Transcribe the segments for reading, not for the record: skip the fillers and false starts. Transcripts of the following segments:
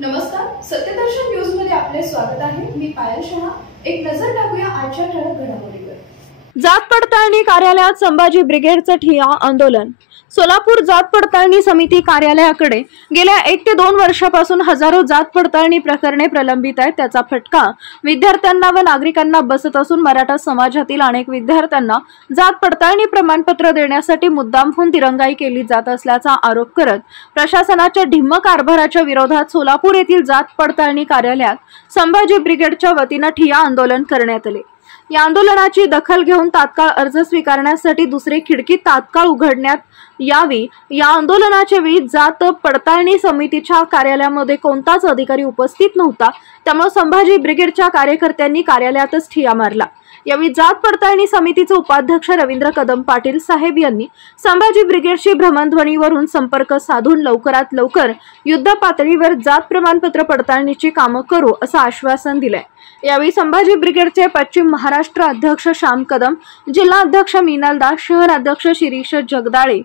नमस्कार, सत्यदर्शन न्यूज मध्ये आपले स्वागत आहे। मी पायल शहा। एक नजर टाकूया आजच्या ठळक घडामोडीवर। जात पडताळणी कार्यालयात संभाजी ब्रिगेडचं ठिय्या आंदोलन। सोलापूर जात पडताळणी समिती कार्यालयाकडे गेल्या 1 ते 2 वर्षापासून हजारो जात पडताळणी प्रकरणे प्रलंबित आहेत। त्याचा फटका विद्यार्थ्यांना व नागरिकांना बसत असून मराठा समाजातील अनेक विद्यार्थ्यांना जात पडताळणी प्रमाणपत्र देण्यासाठी मुद्दामहून दिरंगाई केली जात असल्याचा आरोप करत प्रशासनाच्या ढिम्म कारभाराच्या विरोधात सोलापूर येथील जात पडताळणी कार्यालयात संभाजी ब्रिगेडच्या वतीने ठिय्या आंदोलन करण्यात आले। या आंदोलनाची दखल घेऊन तात्काळ अर्ज स्वीकारण्यासाठी दुसरी खिडकी तात्काळ उघडण्यात यावी। या आंदोलनाच्या वेळी जात पडताळणी समितीच्या कार्यालयामध्ये कोणताच अधिकारी उपस्थित नव्हता, त्यामुळे संभाजी ब्रिगेडच्या कार्यकर्त्यांनी कार्यालयातच ठिय्या मारला। यावेळी जात पडताळणी समितीचे उपाध्यक्ष रवींद्र कदम पाटील साहेब यांनी संभाजी ब्रिगेडशी भ्रमणध्वनीवरून संपर्क साधून लवकरात लवकर युद्ध पातळीवर जात प्रमाणपत्र पडताळणीची कामे करू असं आश्वासन दिले। यावेळी संभाजी ब्रिगेडचे पश्चिम महाराष्ट्र अध्यक्ष श्याम कदम, जिल्हा अध्यक्ष मीनाल दास, शहर अध्यक्ष शिरीष जगदाळे,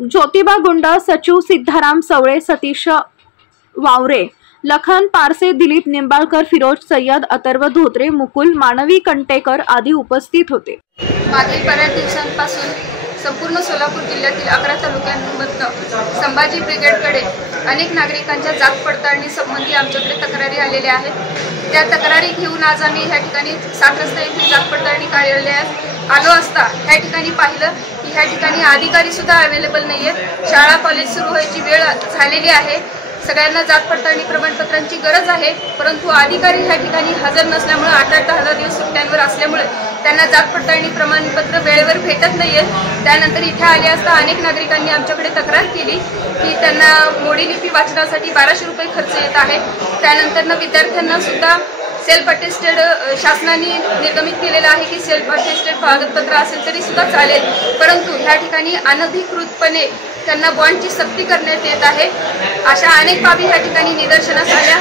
ज्योतिबा गुंड, सचिव सिद्धाराम सवळे, सतीश वावरे, लखन पारसे, दिलीप निंबाळकर, फिरोज सय्यद, अथर्व धोत्रे, मुकुल मानवी कंटेकर आदी उपस्थित होते। मागील बऱ्याच दिवसांपासून संपूर्ण सोलापूर जिल्ह्यातील 11 तालुक्यांमधून संभाजी ब्रिगेडकडे अनेक नागरिकांच्या जात पडताळणी संबंधी आमच्याकडे तक्रारी आलेल्या आहेत। त्या तक्रारी घेऊन आज आम्ही ह्या ठिकाणी 7 रस्ता येथील जात पडताळणी कार्यालयात आलो असता ह्या ठिकाणी पाहिलं की ह्या ठिकाणी अधिकारी सुद्धा अवेलेबल नाही आहेत। शाळा कॉलेज सुरू व्हायची वेळ झालेली आहे। सगळ्यांना जात पडताळणी प्रमाणपत्रांची गरज आहे, परंतु अधिकारी ह्या ठिकाणी हजर नसल्यामुळे 8-10 दिवस सुट्ट्यांवर असल्यामुळे त्यांना जात पडताळणी प्रमाणपत्र वेळेवर भेटत नाहीये। त्यानंतर इथे आले असता अनेक नागरिकांनी आमच्याकडे तक्रार केली की त्यांना मोडी लिपी वाचनासाठी 1200 रुपये खर्च येत आहे। त्यानंतर विद्यार्थ्यांना सुद्धा सेल्फ अटेस्टेड शासनाने निर्गमित केलेलं आहे की सेल्फ अटेस्टेड कागदपत्र असेल तरी सुद्धा चालेल, परंतु ह्या ठिकाणी अनधिकृतपणे त्यांना बॉन्डची सक्ती करण्यात येत आहे। अशा अनेक बाबी ह्या ठिकाणी निदर्शनास आल्या।